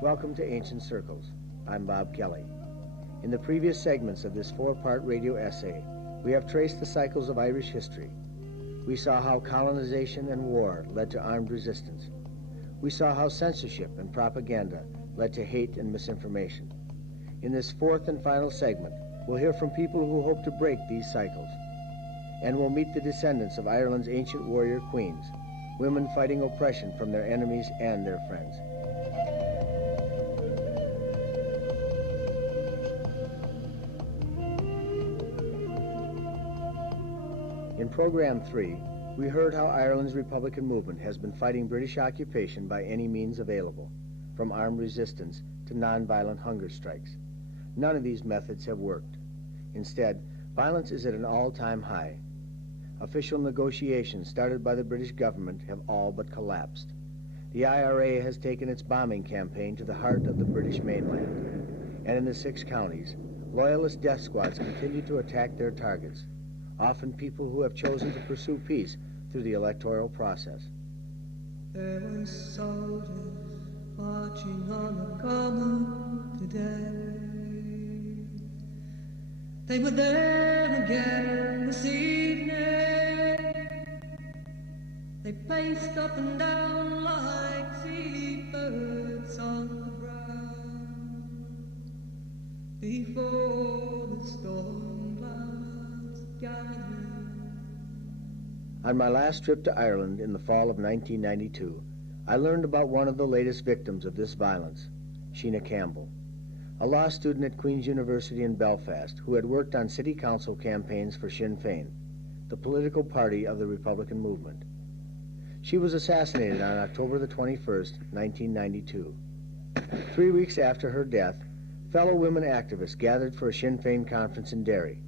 Welcome to Ancient Circles. I'm Bob Kelly. In the previous segments of this four-part radio essay, we have traced the cycles of Irish history. We saw how colonization and war led to armed resistance. We saw how censorship and propaganda led to hate and misinformation. In this fourth and final segment, we'll hear from people who hope to break these cycles. And we'll meet the descendants of Ireland's ancient warrior queens, women fighting oppression from their enemies and their friends. In Program 3, we heard how Ireland's Republican movement has been fighting British occupation by any means available, from armed resistance to nonviolent hunger strikes. None of these methods have worked. Instead, violence is at an all-time high. Official negotiations started by the British government have all but collapsed. The IRA has taken its bombing campaign to the heart of the British mainland. And in the 6 counties, loyalist death squads continue to attack their targets, often people who have chosen to pursue peace through the electoral process. There were soldiers marching on the common today. They were there again this evening. They paced up and down like seabirds on the ground before the storm clouds gathering. On my last trip to Ireland in the fall of 1992, I learned about one of the latest victims of this violence, Sheena Campbell, a law student at Queen's University in Belfast who had worked on city council campaigns for Sinn Féin, the political party of the Republican movement. She was assassinated on October the 21st, 1992. 3 weeks after her death, fellow women activists gathered for a Sinn Féin conference in Derry.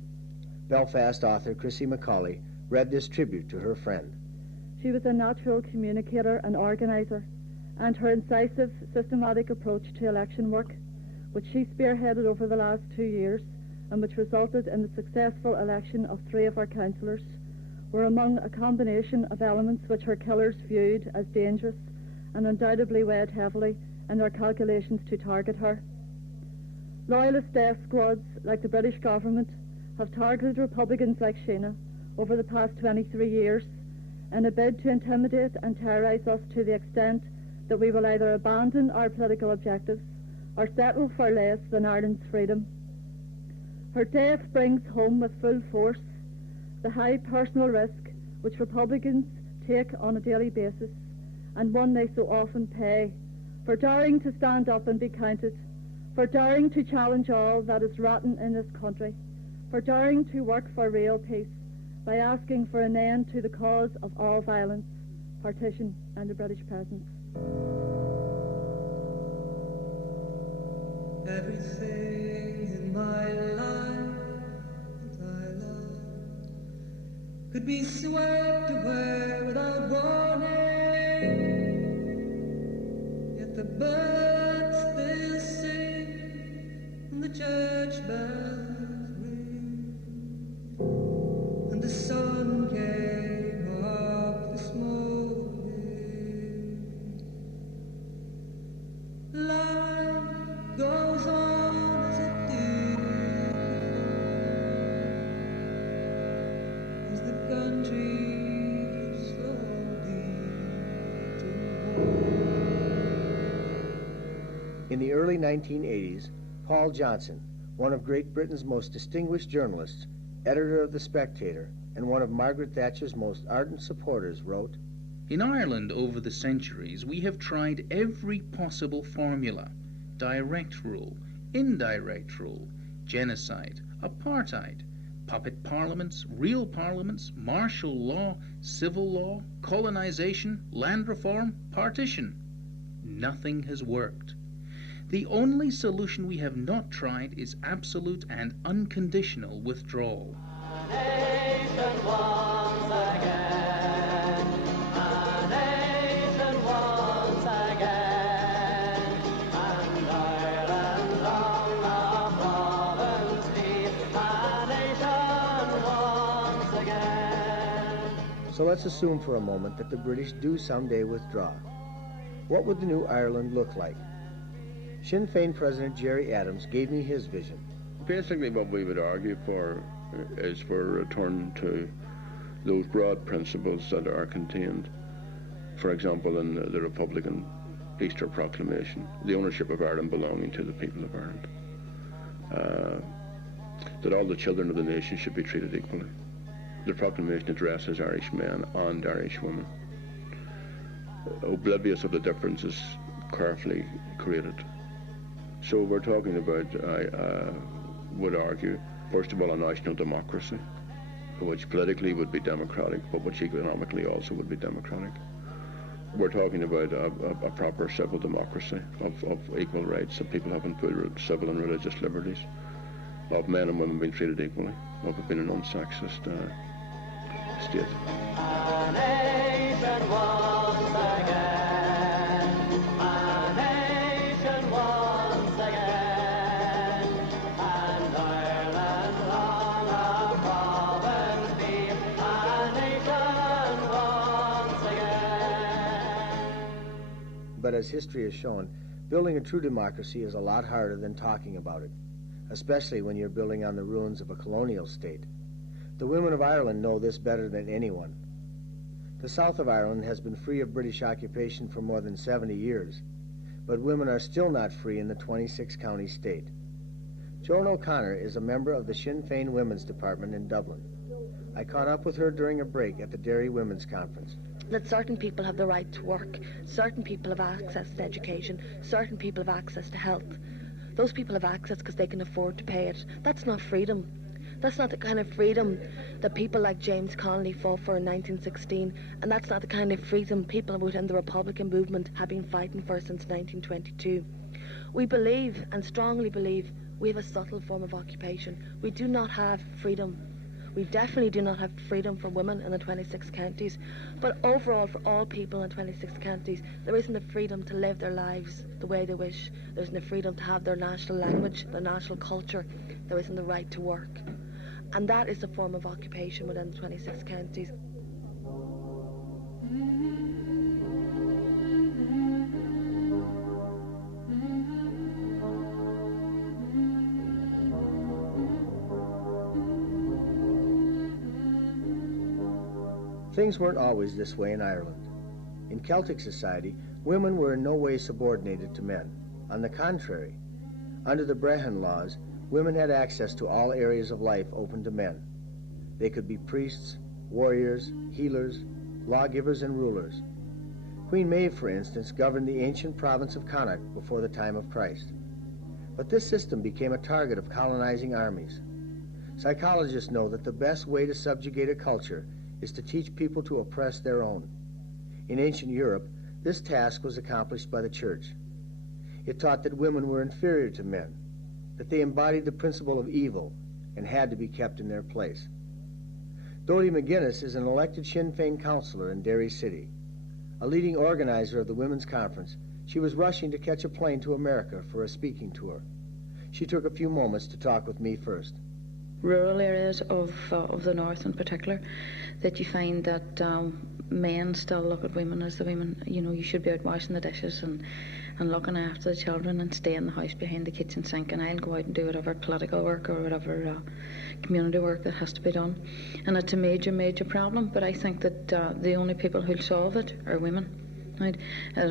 Belfast author Chrissy McCauley read this tribute to her friend. She was a natural communicator and organizer, and her incisive, systematic approach to election work, which she spearheaded over the last 2 years and which resulted in the successful election of 3 of our councillors, were among a combination of elements which her killers viewed as dangerous and undoubtedly weighed heavily in their calculations to target her. Loyalist death squads, like the British government, have targeted Republicans like Sheena over the past 23 years in a bid to intimidate and terrorise us to the extent that we will either abandon our political objectives or settle for less than Ireland's freedom. Her death brings home with full force the high personal risk which Republicans take on a daily basis, and one they so often pay, for daring to stand up and be counted, for daring to challenge all that is rotten in this country, for daring to work for real peace by asking for an end to the cause of all violence, partition and the British presence. Everything in my life that I love could be swept away without warning, yet the birds still sing and the church bells ring, and the sun came up this morning. Life goes on as it did, as the country keeps slowly to war. In the early 1980s, Paul Johnson, one of Great Britain's most distinguished journalists, editor of The Spectator, and one of Margaret Thatcher's most ardent supporters, wrote, "In Ireland over the centuries, we have tried every possible formula: direct rule, indirect rule, genocide, apartheid, puppet parliaments, real parliaments, martial law, civil law, colonization, land reform, partition. Nothing has worked. The only solution we have not tried is absolute and unconditional withdrawal." So let's assume for a moment that the British do someday withdraw. What would the new Ireland look like? Sinn Féin President Jerry Adams gave me his vision. Basically what we would argue for is for a return to those broad principles that are contained, for example, in the Republican Easter Proclamation, the ownership of Ireland belonging to the people of Ireland, that all the children of the nation should be treated equally. The proclamation addresses Irish men and Irish women, oblivious of the differences carefully created. So we're talking about, I would argue, first of all, a national democracy, which politically would be democratic, but which economically also would be democratic. We're talking about a proper civil democracy of equal rights, of people having full civil and religious liberties, of men and women being treated equally, of it being an unsexist state. A nation once again, a nation once again, and Ireland long a province be, a nation once again. But as history has shown, building a true democracy is a lot harder than talking about it, especially when you're building on the ruins of a colonial state. The women of Ireland know this better than anyone. The south of Ireland has been free of British occupation for more than 70 years, but women are still not free in the 26-county state. Joan O'Connor is a member of the Sinn Féin Women's Department in Dublin. I caught up with her during a break at the Derry Women's Conference. That certain people have the right to work, certain people have access to education, certain people have access to health. Those people have access because they can afford to pay it. That's not freedom. That's not the kind of freedom that people like James Connolly fought for in 1916, and that's not the kind of freedom people within the Republican movement have been fighting for since 1922. We believe, and strongly believe, we have a subtle form of occupation. We do not have freedom. We definitely do not have freedom for women in the 26 counties, but overall for all people in 26 counties, there isn't the freedom to live their lives the way they wish. There isn't the freedom to have their national language, their national culture. There isn't the right to work. And that is a form of occupation within the 26 counties. Things weren't always this way in Ireland. In Celtic society, women were in no way subordinated to men. On the contrary, under the Brehon laws, women had access to all areas of life open to men. They could be priests, warriors, healers, lawgivers, and rulers. Queen Maeve, for instance, governed the ancient province of Connacht before the time of Christ. But this system became a target of colonizing armies. Psychologists know that the best way to subjugate a culture is to teach people to oppress their own. In ancient Europe, this task was accomplished by the church. It taught that women were inferior to men, that they embodied the principle of evil and had to be kept in their place. Dodie McGuinness is an elected Sinn Féin councillor in Derry City. A leading organizer of the Women's Conference, she was rushing to catch a plane to America for a speaking tour. She took a few moments to talk with me first. Rural areas of the north in particular, that you find that men still look at women as the women, you should be out washing the dishes and looking after the children and stay in the house behind the kitchen sink, and I'll go out and do whatever political work or whatever community work that has to be done. And it's a major, major problem, but I think that the only people who'll solve it are women. Right?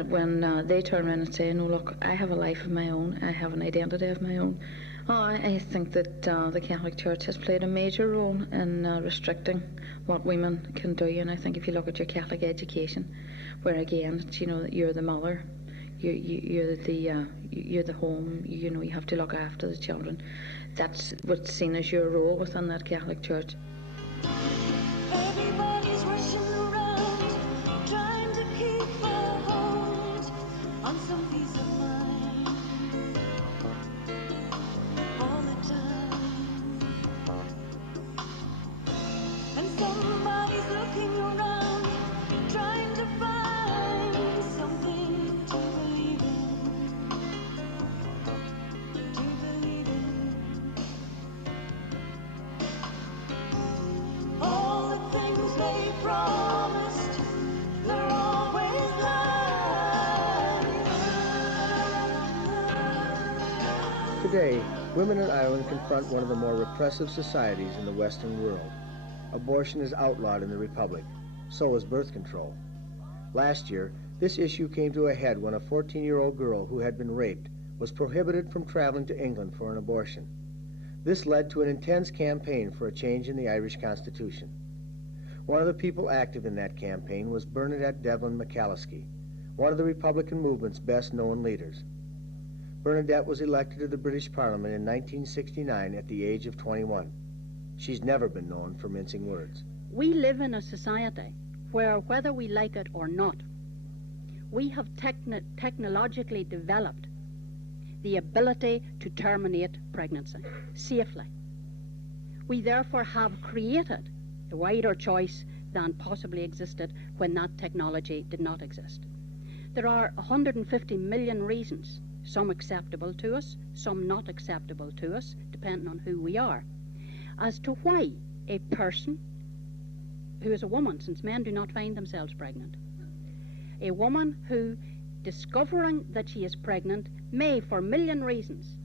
When they turn around and say, no, look, I have a life of my own, I have an identity of my own. I think that the Catholic Church has played a major role in restricting what women can do, and I think if you look at your Catholic education, where again, it's, you're the mother, you're the home, you have to look after the children. That's what's seen as your role within that Catholic Church. Everybody's rushing around, trying to keep a hold on some peace of mind all the time. And somebody's looking around, trying to find something to believe in, All the things Today, women in Ireland confront one of the more repressive societies in the Western world. Abortion is outlawed in the Republic. So is birth control. Last year, this issue came to a head when a 14-year-old girl who had been raped was prohibited from traveling to England for an abortion. This led to an intense campaign for a change in the Irish Constitution. One of the people active in that campaign was Bernadette Devlin McAliskey, one of the Republican movement's best-known leaders. Bernadette was elected to the British Parliament in 1969 at the age of 21. She's never been known for mincing words. We live in a society where, whether we like it or not, we have technologically developed the ability to terminate pregnancy safely. We therefore have created a wider choice than possibly existed when that technology did not exist. There are 150 million reasons, some acceptable to us, some not acceptable to us, depending on who we are, as to why a person who is a woman, since men do not find themselves pregnant, a woman who, discovering that she is pregnant, may, for a million reasons,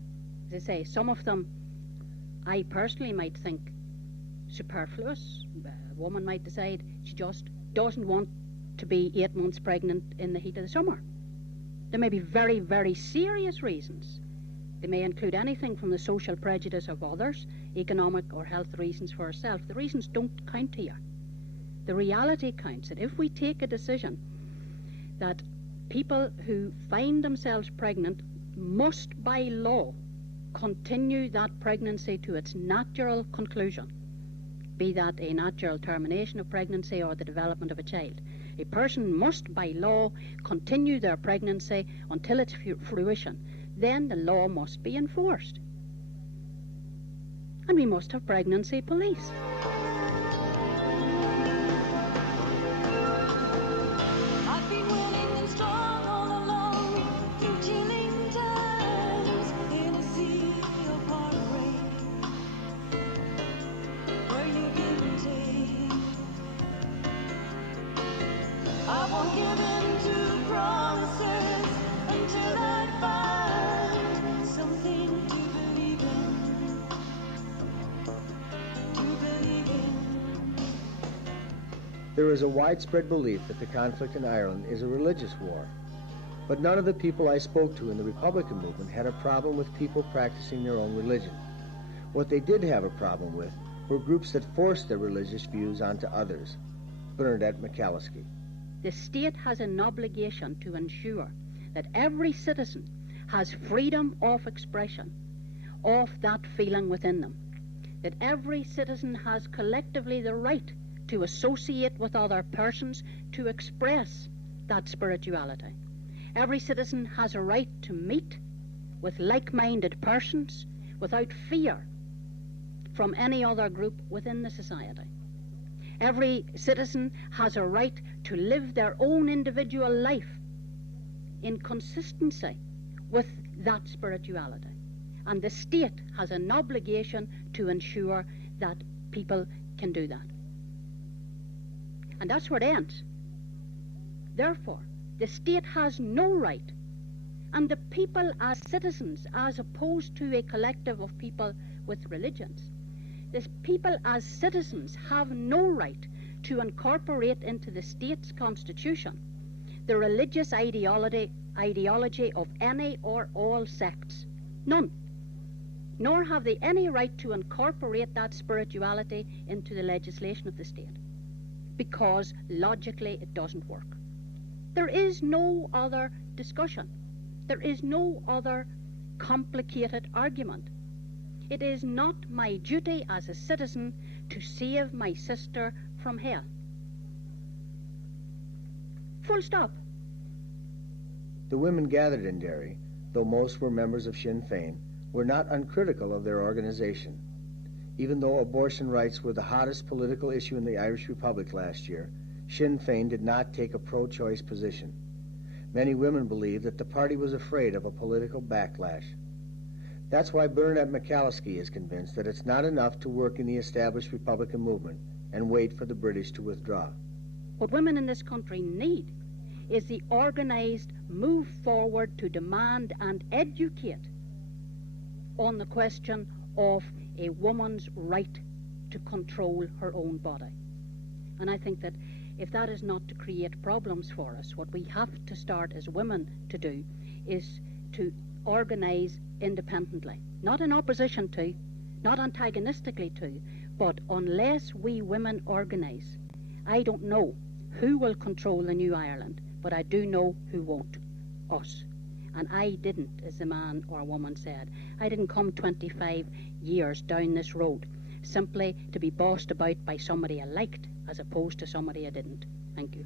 as I say, some of them I personally might think superfluous. A woman might decide she just doesn't want to be 8 months pregnant in the heat of the summer. There may be very, very serious reasons. They may include anything from the social prejudice of others, economic or health reasons for herself. The reasons don't count here. The reality counts, that if we take a decision that people who find themselves pregnant must by law continue that pregnancy to its natural conclusion, be that a natural termination of pregnancy or the development of a child. A person must by law continue their pregnancy until its fruition. Then the law must be enforced. And we must have pregnancy police. I've been willing and strong all along through chilling times in a sea of heartbreak where you give and take. I won't give in to promises until I find something to believe in. There is a widespread belief that the conflict in Ireland is a religious war. But none of the people I spoke to in the Republican movement had a problem with people practicing their own religion. What they did have a problem with were groups that forced their religious views onto others. Bernadette McAliskey. The state has an obligation to ensure that every citizen has freedom of expression of that feeling within them. That every citizen has collectively the right to associate with other persons, to express that spirituality. Every citizen has a right to meet with like-minded persons without fear from any other group within the society. Every citizen has a right to live their own individual life in consistency with that spirituality. And the state has an obligation to ensure that people can do that. And that's where it ends. Therefore, the state has no right, and the people as citizens, as opposed to a collective of people with religions, the people as citizens have no right to incorporate into the state's constitution the religious ideology of any or all sects. None. Nor have they any right to incorporate that spirituality into the legislation of the state, because logically it doesn't work. There is no other discussion. There is no other complicated argument. It is not my duty as a citizen to save my sister from hell. Full stop. The women gathered in Derry, though most were members of Sinn Féin, were not uncritical of their organization. Even though abortion rights were the hottest political issue in the Irish Republic last year, Sinn Féin did not take a pro-choice position. Many women believed that the party was afraid of a political backlash. That's why Bernadette McAliskey is convinced that it's not enough to work in the established Republican movement and wait for the British to withdraw. What women in this country need is the organised move forward to demand and educate on the question of a woman's right to control her own body. And I think that if that is not to create problems for us, what we have to start as women to do is to organise independently, not in opposition to, not antagonistically to, but unless we women organise, I don't know who will control the new Ireland, but I do know who won't. Us. And I didn't, as the man or woman said, I didn't come 25 years down this road simply to be bossed about by somebody I liked as opposed to somebody I didn't. Thank you.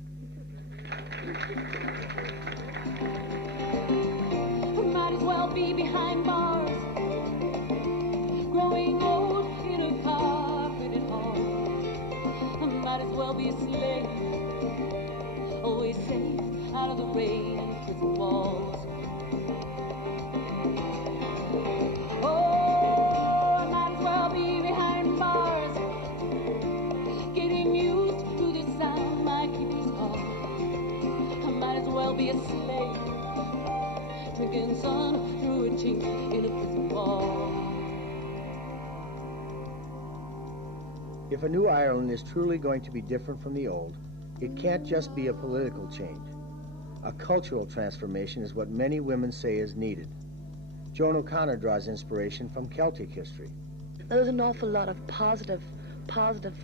Might as well be behind bars, growing old in a carpeted hall. Might as well be a slave, always safe out of the rain and prison walls. Oh, I might as well be behind bars, getting used to the sound my keepers call. I might as well be a slave, drinking sun through a chink in a prison wall. If a new Ireland is truly going to be different from the old, it can't just be a political change. A cultural transformation is what many women say is needed. Joan O'Connor draws inspiration from Celtic history. There's an awful lot of positive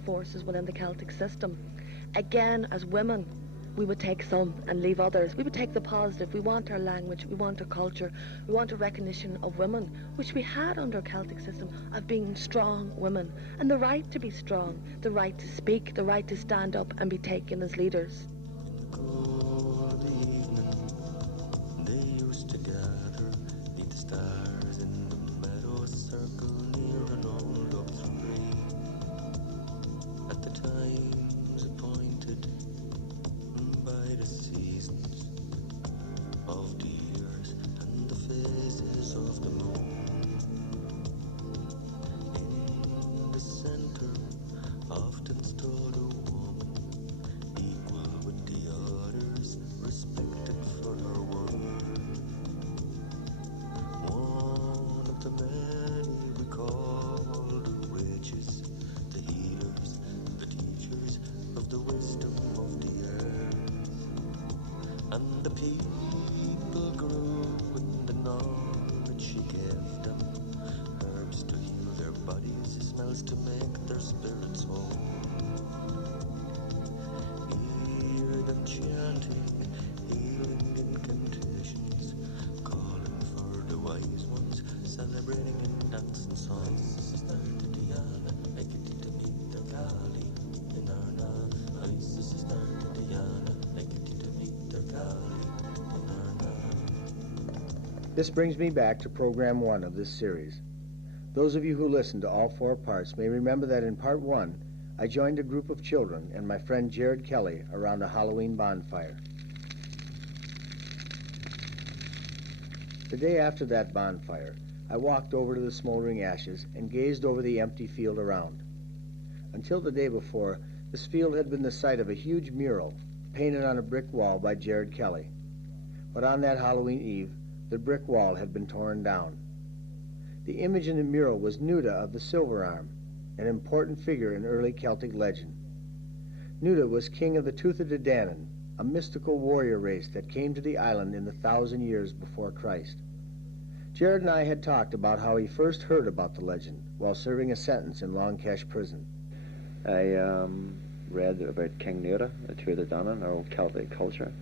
forces within the Celtic system. Again, as women, we would take some and leave others. We would take the positive. We want our language, we want our culture, we want a recognition of women, which we had under Celtic system, of being strong women, and the right to be strong, the right to speak, the right to stand up and be taken as leaders. This brings me back to Program 1 of this series. Those of you who listened to all 4 parts may remember that in Part 1, I joined a group of children and my friend Jared Kelly around a Halloween bonfire. The day after that bonfire, I walked over to the smoldering ashes and gazed over the empty field around. Until the day before, this field had been the site of a huge mural painted on a brick wall by Jared Kelly. But on that Halloween Eve, the brick wall had been torn down. The image in the mural was Nuda of the Silver Arm, an important figure in early Celtic legend. Nuda was king of the Tuatha De Danann, a mystical warrior race that came to the island in the 1,000 years before Christ. Jared and I had talked about how he first heard about the legend while serving a sentence in Longcash prison. I read about King Nuda, the Tuatha De Danann, our old Celtic culture,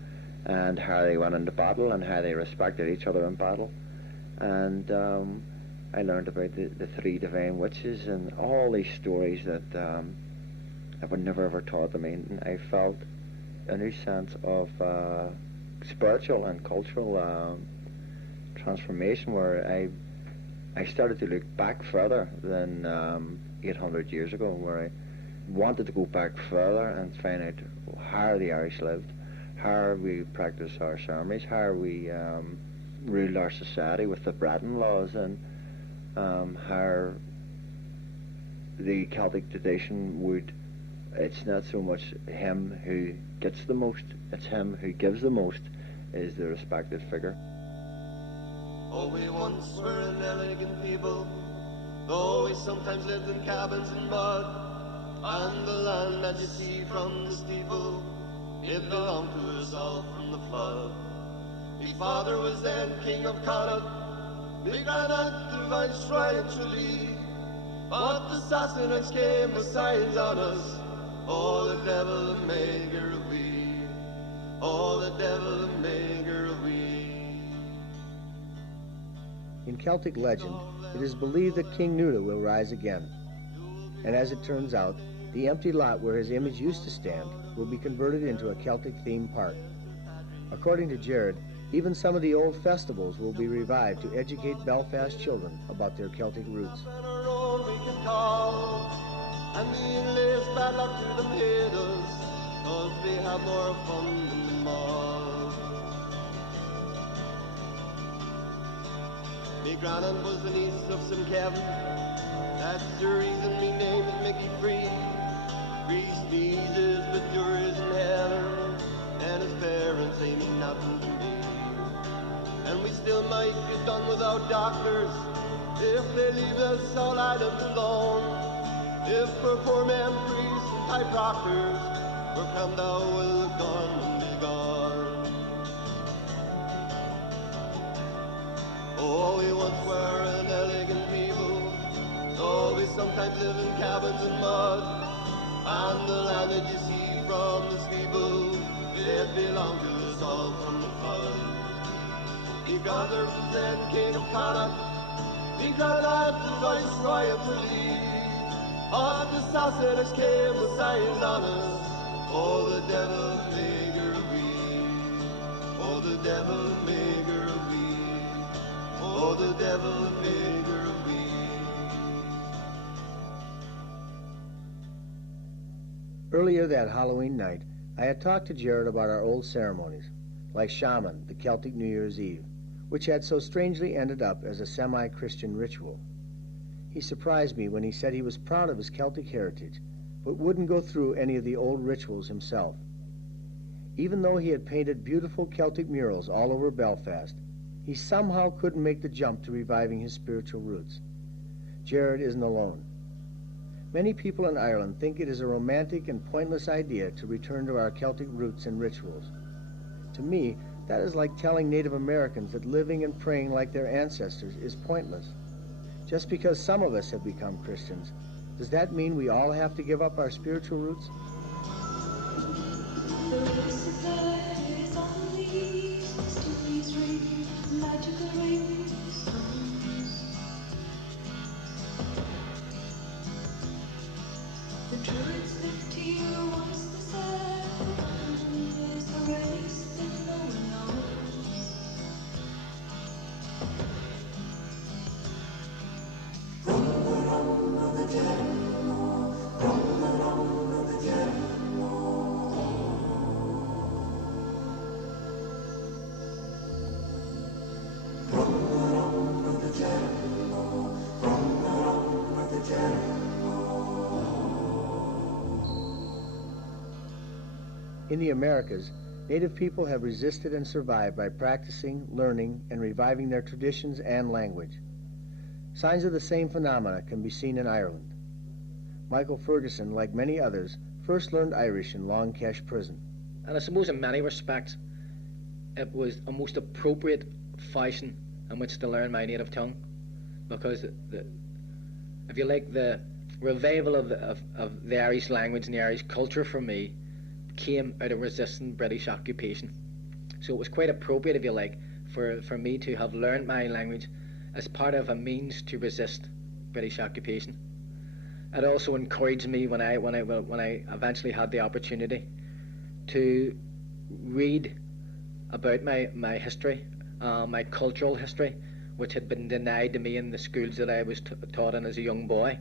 and how they went into battle and how they respected each other in battle. And I learned about the 3 divine witches and all these stories that I would never ever taught them. And I felt a new sense of spiritual and cultural transformation where I started to look back further than 800 years ago, where I wanted to go back further and find out how the Irish lived, how we practice our ceremonies, how we ruled our society with the Breton laws, and how the Celtic tradition would, it's not so much him who gets the most, it's him who gives the most is the respected figure. Oh, we once were an elegant people, though we sometimes lived in cabins in mud. And the land that you see from the steeple, it belonged to us all from the flood. Me father was then king of Connaught, me granddad the viceroy of Tralee. But the Sassanites came with signs on us. Oh, the devil a maker of we. Oh, the devil a maker of we. In Celtic legend, it is believed that King Nuda will rise again. And as it turns out, the empty lot where his image used to stand will be converted into a Celtic theme park. According to Jared, even some of the old festivals will be revived to educate Belfast children about their Celtic roots. And the English bad luck to them haters, 'cause they have more fun than them all. Me grannon was the niece of St. Kevin, that's the reason me name is Mickey Free. Free sneezes with juries in heaven, and his parents ain't mean nothing to me. And we still might get done without doctors, if they leave us all island alone. If for poor men, priests, and high proctors were come down with a gun and be gone. Oh, we once were an elegant people, though we sometimes live in cabins in mud. And the land that you see from the steeple, it belonged to us all from the flood. He gathered then king of Connaught, he granddad the viceroy of Tralee. But the Sassanites came with signs on us. Oh, the devil a maker of we. Oh, the devil a maker of we. Oh, the devil a maker of we. Earlier that Halloween night, I had talked to Jared about our old ceremonies, like Shaman, the Celtic New Year's Eve, which had so strangely ended up as a semi-Christian ritual. He surprised me when he said he was proud of his Celtic heritage, but wouldn't go through any of the old rituals himself. Even though he had painted beautiful Celtic murals all over Belfast, he somehow couldn't make the jump to reviving his spiritual roots. Jared isn't alone. Many people in Ireland think it is a romantic and pointless idea to return to our Celtic roots and rituals. To me, that is like telling Native Americans that living and praying like their ancestors is pointless. Just because some of us have become Christians, does that mean we all have to give up our spiritual roots? In the Americas, Native people have resisted and survived by practicing, learning, and reviving their traditions and language. Signs of the same phenomena can be seen in Ireland. Michael Ferguson, like many others, first learned Irish in Long Kesh prison. And I suppose in many respects, it was a most appropriate fashion in which to learn my native tongue, because if you like, the revival of the Irish language and the Irish culture for me came out of resisting British occupation. So it was quite appropriate, if you like, for me to have learned my language as part of a means to resist British occupation. It also encouraged me when I eventually had the opportunity to read about my history, my cultural history, which had been denied to me in the schools that I was taught in as a young boy.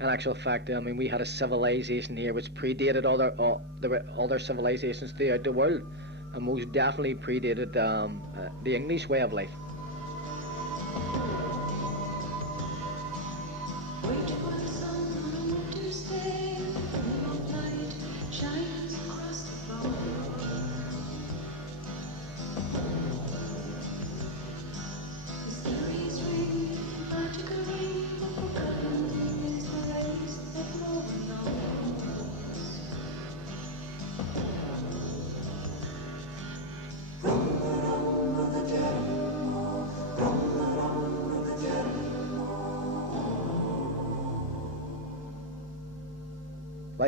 In actual fact, I mean, we had a civilization here which predated other civilizations throughout the world, and most definitely predated the English way of life.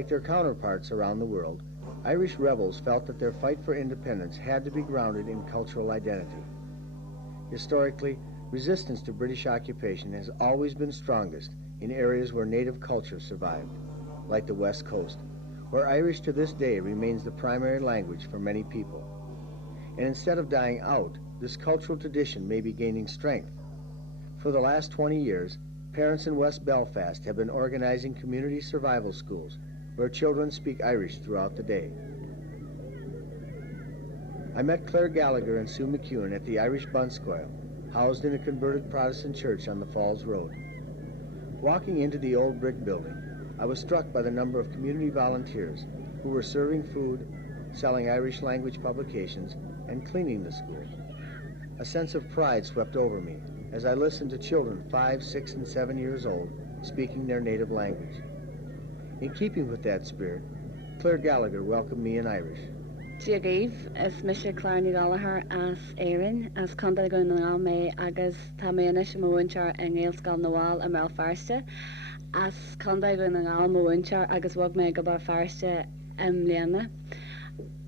Like their counterparts around the world, Irish rebels felt that their fight for independence had to be grounded in cultural identity. Historically, resistance to British occupation has always been strongest in areas where native culture survived, like the West Coast, where Irish to this day remains the primary language for many people. And instead of dying out, this cultural tradition may be gaining strength. For the last 20 years, parents in West Belfast have been organizing community survival schools where children speak Irish throughout the day. I met Claire Gallagher and Sue McEwen at the Irish Bunscoil, housed in a converted Protestant church on the Falls Road. Walking into the old brick building, I was struck by the number of community volunteers who were serving food, selling Irish language publications, and cleaning the school. A sense of pride swept over me as I listened to children 5, 6, and 7 years old speaking their native language. In keeping with that spirit, Claire Gallagher welcomed me in Irish. Diagív is Mr. Claire Gallagher as Éireann, as conda gon na me agus tamanish moinchar in Gaelscoil Noal and Mel Farste, as conda gon na moinchar agus wog me go bar Farste Liana,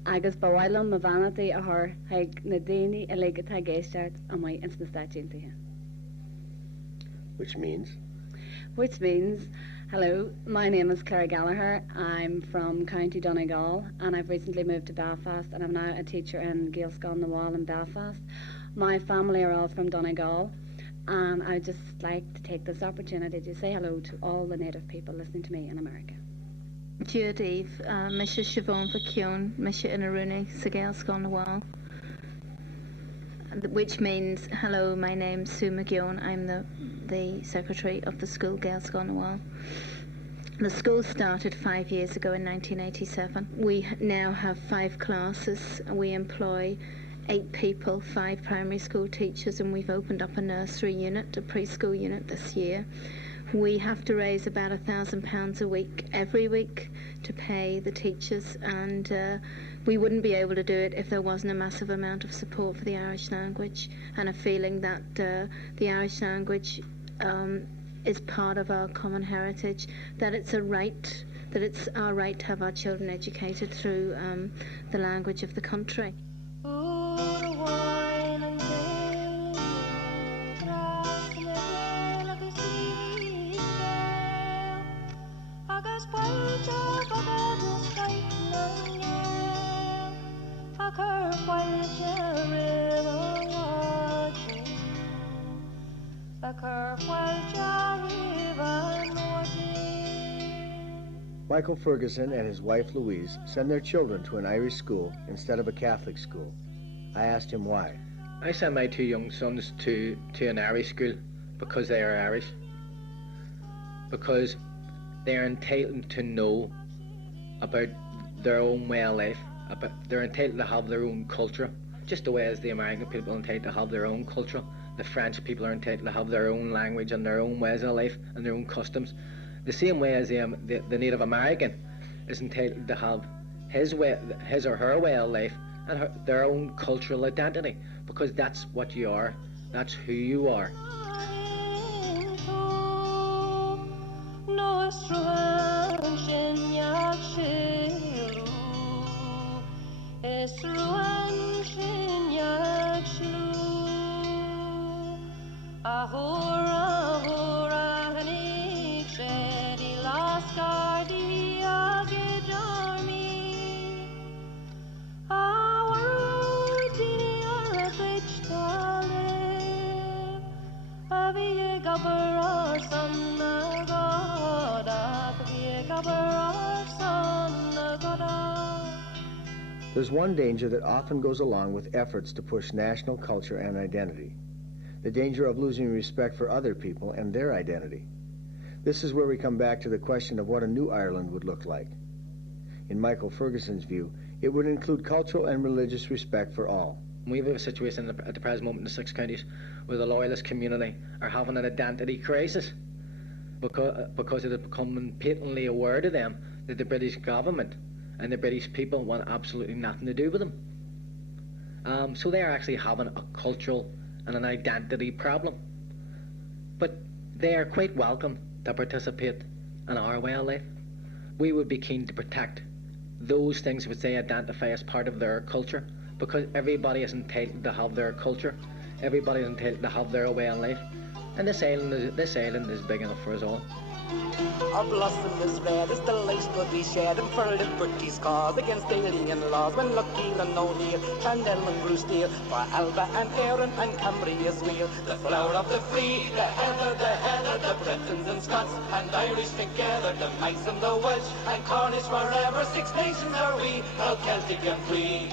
agus bawailam ma vanity a her haig na daini a legat ha geistart a my instant to him. Which means? Which means, hello, my name is Claire Gallagher. I'm from County Donegal and I've recently moved to Belfast and I'm now a teacher in Gaelscoil Noal in Belfast. My family are all from Donegal and I'd just like to take this opportunity to say hello to all the native people listening to me in America. Diagív, Mrs. Siobhan McEwen, Mrs. Inaruni, Gaelscoil Noal. Which means, hello, my name's Sue McEwen. I'm the secretary of the school Gaelscoil Noal. The school started 5 years ago in 1987. We now have 5 classes. We employ 8 people, 5 primary school teachers, and we've opened up a nursery unit, a preschool unit this year. We have to raise about £1,000 a week, every week, to pay the teachers, and we wouldn't be able to do it if there wasn't a massive amount of support for the Irish language and a feeling that the Irish language is part of our common heritage, that it's a right, that it's our right to have our children educated through the language of the country. Michael Ferguson and his wife Louise send their children to an Irish school instead of a Catholic school. I asked him why. I sent my 2 young sons to an Irish school because they are Irish. Because they are entitled to know about their own way of life. They're entitled to have their own culture, just the way as the American people are entitled to have their own culture. The French people are entitled to have their own language and their own ways of life and their own customs. The same way as the Native American is entitled to have his or her way of life and their own cultural identity, because that's what you are, that's who you are. There's one danger that often goes along with efforts to push national culture and identity: the danger of losing respect for other people and their identity. This is where we come back to the question of what a new Ireland would look like. In Michael Ferguson's view, it would include cultural and religious respect for all. We have a situation at the present moment in the 6 counties where the loyalist community are having an identity crisis because it has become patently aware to them that the British government and the British people want absolutely nothing to do with them. So they are actually having a cultural and an identity problem. But they are quite welcome to participate in our way of life. we would be keen to protect those things which they identify as part of their culture, because everybody is entitled to have their culture, everybody is entitled to have their way in life, and this island is big enough for us all. Our blossom is red as the light will be shed, and for liberty's cause against alien laws. When Lucky and O'Neill, Chandel and Bruce Steele, for Alba and Erin and Cambry is real. The flower of the free, the heather, the Britons and Scots and Irish together, the Manx and the Welsh and Cornish forever. Six nations are we, all Celtic and free.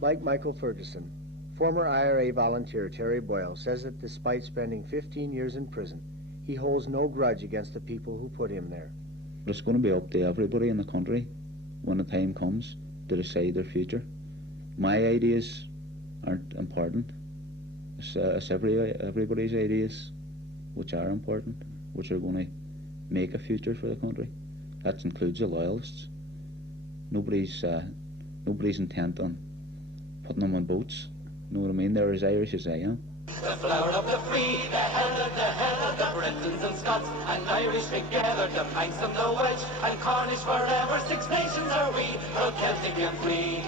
Like Michael Ferguson, former IRA volunteer Terry Boyle says that despite spending 15 years in prison, he holds no grudge against the people who put him there. But it's going to be up to everybody in the country when the time comes to decide their future. My ideas aren't important. It's everybody's ideas which are important, which are going to make a future for the country. That includes the loyalists. Nobody's intent on putting them on boats. You know what I mean? They're as Irish as I am. The flower of the free, the heather, the Britons and Scots and Irish together, the Manx and the Welsh and Cornish forever. Six nations are we, all Celtic and free.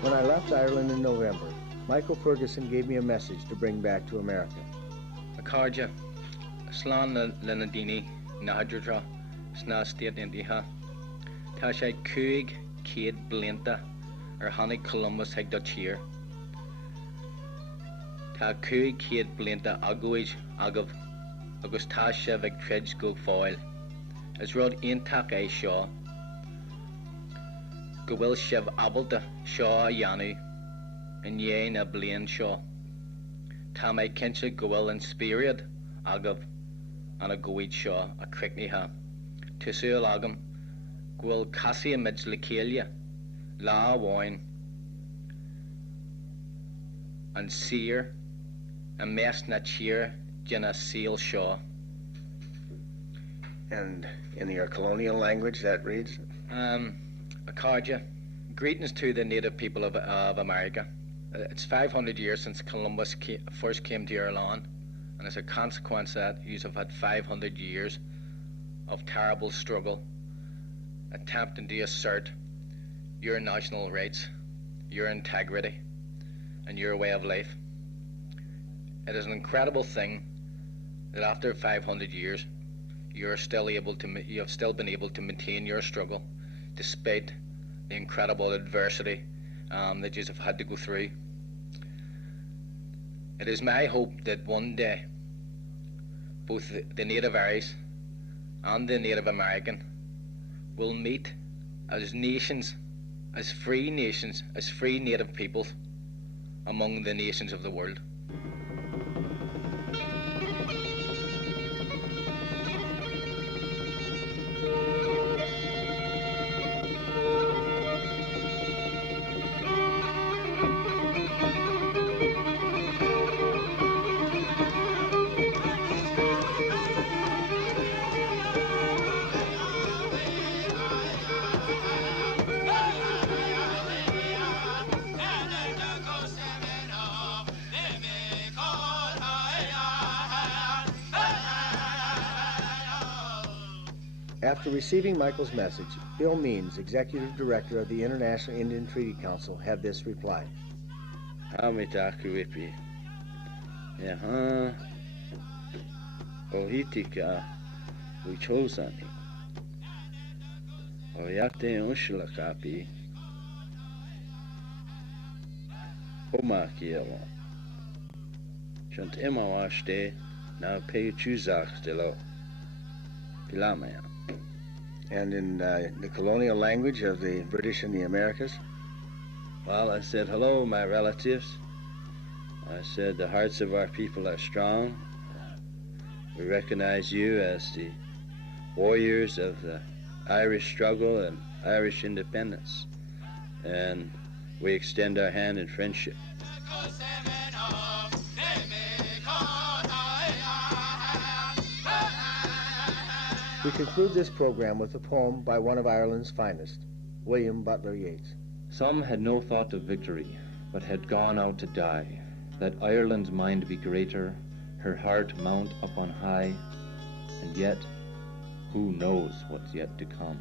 When I left Ireland in November, Michael Ferguson gave me a message to bring back to America. Akarja, Slán le Nadini, Nahadra, Sna State Intiha, Tasha Kuig, Kid Blinta, or Hannig Columbus Heg Dutchier. Ta Kuig, Kid Blinta, Aguij, Agav, August Tasha Vig Tredge Go Foil, as Rod Intak A Shaw, Gowil Shev Abalta, Shaw Yanu, and Ye na Blaine Shaw. Ta my Kincha Gowil and Spirit, Agav, and a Goid Shaw, a Crickneyha. Tusul Agam, Gwil Cassia Midslakelia, La Wine, and Seer, and Mess Nachir, Jenna Seal Shaw. And in your colonial language, that reads? Akarja, greetings to the native people of America. It's 500 years since Columbus first came to your land, and as a consequence of that, you have had 500 years of terrible struggle, attempting to assert your national rights, your integrity, and your way of life. It is an incredible thing that after 500 years, you have still been able to maintain your struggle, despite the incredible adversity that you have had to go through. It is my hope that one day, both the Native Irish and the Native American will meet as nations, as free Native peoples among the nations of the world. After receiving Michael's message, Bill Means, Executive Director of the International Indian Treaty Council, had this reply. Amitakuipi. Yaha. Ohitika. Uchosani. Oyate Ushilakapi. Omakielo. Chant Emawashte. Now pay Chuzak de lo. Pilamaya. And in the colonial language of the British and the Americas? Well, I said, hello, my relatives. I said, the hearts of our people are strong. We recognize you as the warriors of the Irish struggle and Irish independence. And we extend our hand in friendship. We conclude this program with a poem by one of Ireland's finest, William Butler Yeats. Some had no thought of victory, but had gone out to die, that Ireland's mind be greater, her heart mount up on high, and yet, who knows what's yet to come?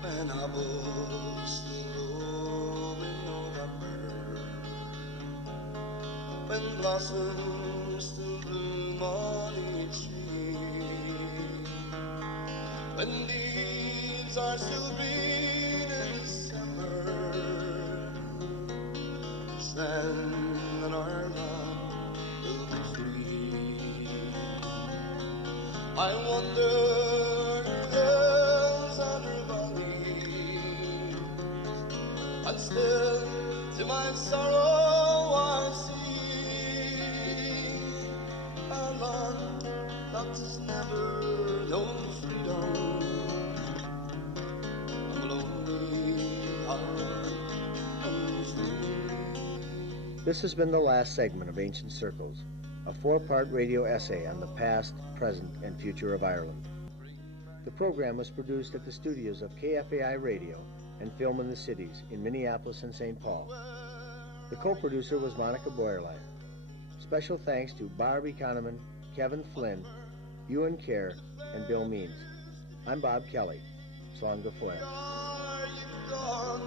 When apples still bloom in November, when blossoms still bloom on each tree, when leaves are still green in December, it's then that our land will be free. I wonder her hills and her valleys, and still to my sorrow I see a land that has never known freedom. I'm lonely, I'm free. This has been the last segment of Ancient Circles, a 4-part radio essay on the past, present, and future of Ireland. The program was produced at the studios of KFAI Radio and Film in the Cities in Minneapolis and St. Paul. The co-producer was Monica Boyerlein. Special thanks to Barb Economan, Kevin Flynn, Ewan Kerr, and Bill Means. I'm Bob Kelly. Slán go Foireann. Are you gone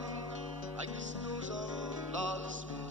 like the snows of last winter?